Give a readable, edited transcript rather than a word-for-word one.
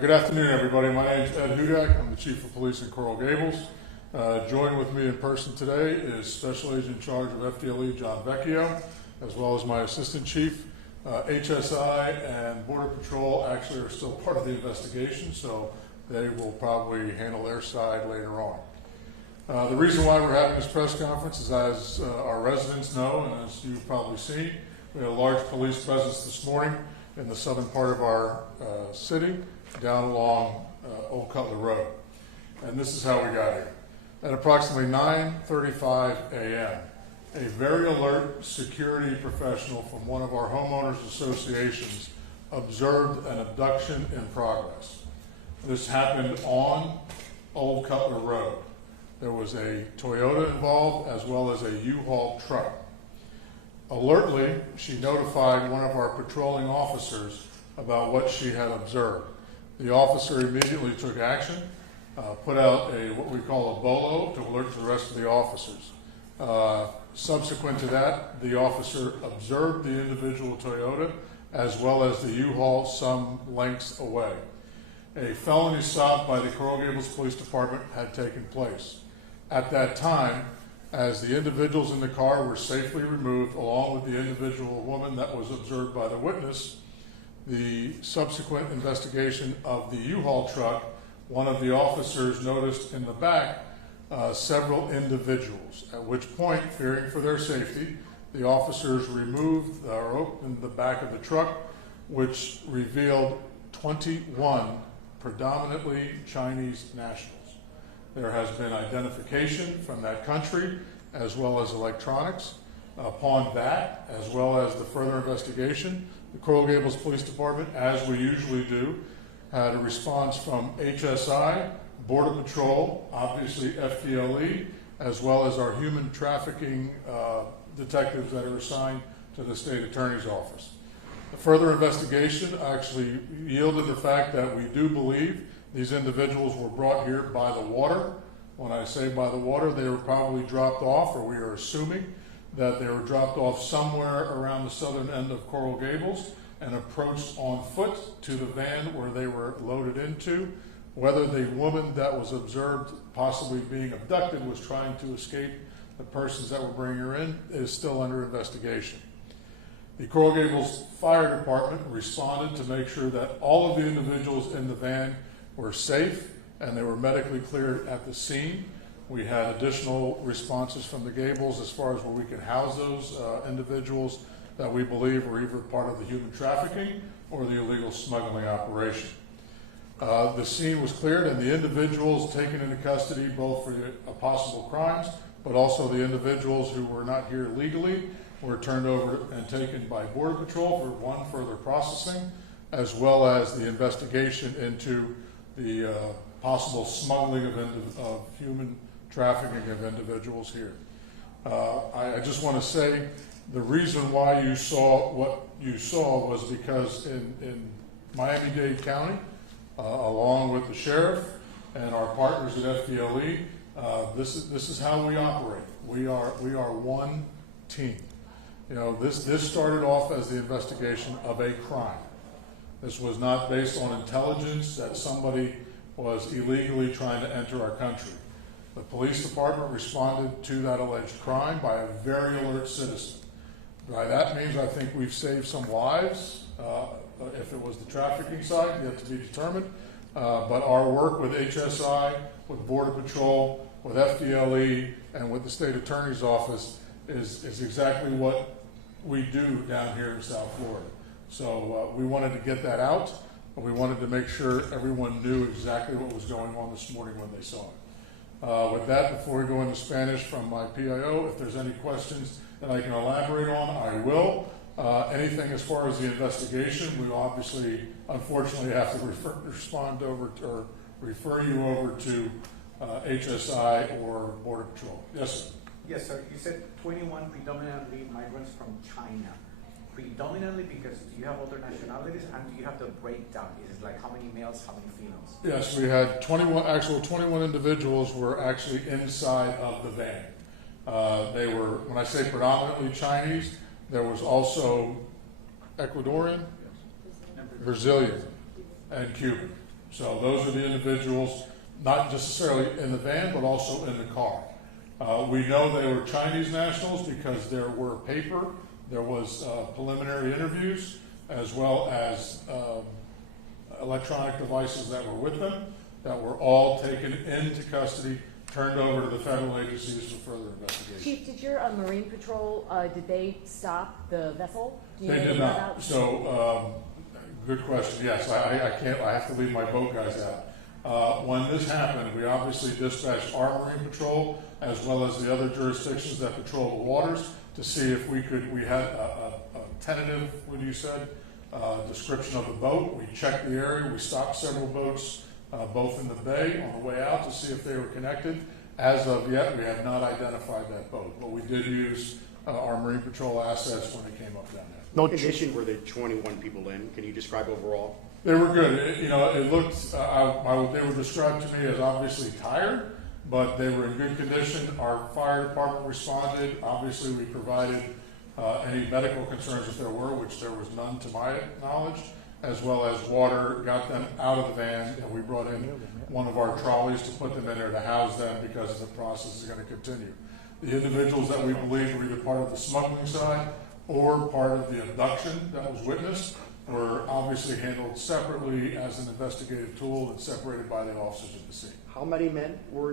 Good afternoon, everybody. My name is Ed Hudak. I'm the Chief of Police in Coral Gables. Joining with me in person today is Special Agent in Charge of FDLE, John Vecchio, as well as my Assistant Chief. HSI and Border Patrol actually are still part of the investigation, so they will probably handle their side later on. The reason why we're having this press conference is, as our residents know, and as you've probably seen, we had a large police presence this morning in the southern part of our city, down along Old Cutler Road. And this is how we got here. At approximately 9:35 a.m., a very alert security professional from one of our homeowners associations observed an abduction in progress. This happened on Old Cutler Road. There was a Toyota involved as well as a U-Haul truck. Alertly, she notified one of our patrolling officers about what she had observed. The officer immediately took action, put out what we call a bolo to alert the rest of the officers. Subsequent to that, the officer observed the individual Toyota as well as the U-Haul some lengths away. A felony stop by the Coral Gables Police Department had taken place. At that time, as the individuals in the car were safely removed, along with the individual woman that was observed by the witness, the subsequent investigation of the U-Haul truck, one of the officers noticed in the back several individuals, at which point, fearing for their safety, the officers removed or opened the back of the truck, which revealed 21 predominantly Chinese nationals. There has been identification from that country as well as electronics. Upon that, as well as the further investigation, the Coral Gables Police Department, as we usually do, had a response from HSI, Border Patrol, obviously FDLE, as well as our human trafficking detectives that are assigned to the State Attorney's Office. The further investigation actually yielded the fact that we do believe these individuals were brought here by the water. When I say by the water, they were probably dropped off, or we are assuming that they were dropped off somewhere around the southern end of Coral Gables and approached on foot to the van where they were loaded into. Whether the woman that was observed possibly being abducted was trying to escape the persons that were bringing her in is still under investigation. The Coral Gables Fire Department responded to make sure that all of the individuals in the van were safe and they were medically cleared at the scene. We had additional responses from the Gables as far as where we could house those individuals that we believe were either part of the human trafficking or the illegal smuggling operation. The scene was cleared and the individuals taken into custody both for possible crimes, but also the individuals who were not here legally were turned over and taken by Border Patrol for one further processing, as well as the investigation into the possible smuggling of human trafficking of individuals here. I just want to say the reason why you saw what you saw was because in Miami-Dade County, along with the sheriff and our partners at FDLE, this is how we operate. We are one team. You know, this started off as the investigation of a crime. This was not based on intelligence that somebody was illegally trying to enter our country. The police department responded to that alleged crime by a very alert citizen. By that means I think we've saved some lives. If it was the trafficking side, yet to be determined. But our work with HSI, with Border Patrol, with FDLE, and with the State Attorney's Office is exactly what we do down here in South Florida. So we wanted to get that out, but we wanted to make sure everyone knew exactly what was going on this morning when they saw it. With that, before we go into Spanish from my PIO, if there's any questions that I can elaborate on, I will. Anything as far as the investigation, we obviously, unfortunately, have to refer you over to HSI or Border Patrol. Yes, sir. Yes, sir. You said 21 predominantly migrants from China. Predominantly because you have other nationalities, and do you have the breakdown? Is it like how many males, how many females? Yes, we had 21 individuals were actually inside of the van. They were, when I say predominantly Chinese, there was also Ecuadorian, Brazilian, and Cuban. So those are the individuals, not necessarily in the van, but also in the car. We know they were Chinese nationals because there were paper, there was preliminary interviews, as well as electronic devices that were with them, that were all taken into custody, turned over to the federal agencies for further investigation. Chief, did your Marine Patrol, did they stop the vessel? Do you They know did about not. that? So, good question. Yes, I can't, I have to leave my boat guys out. When this happened, we obviously dispatched our Marine Patrol as well as the other jurisdictions that patrol the waters to see if we had a tentative, what you said, description of the boat. We checked the area. We stopped several boats, both in the bay on the way out to see if they were connected. As of yet, we have not identified that boat, but we did use our Marine Patrol assets when it came up down there. No condition were there 21 people in? Can you describe overall? They were good. It looked, they were described to me as obviously tired, but they were in good condition. Our fire department responded. Obviously, we provided any medical concerns if there were, which there was none to my knowledge, as well as water, got them out of the van, and we brought in one of our trolleys to put them in there to house them because the process is going to continue. The individuals that we believe were either part of the smuggling side or part of the abduction that was witnessed were obviously handled separately as an investigative tool and separated by the officers at the scene. How many men were involved?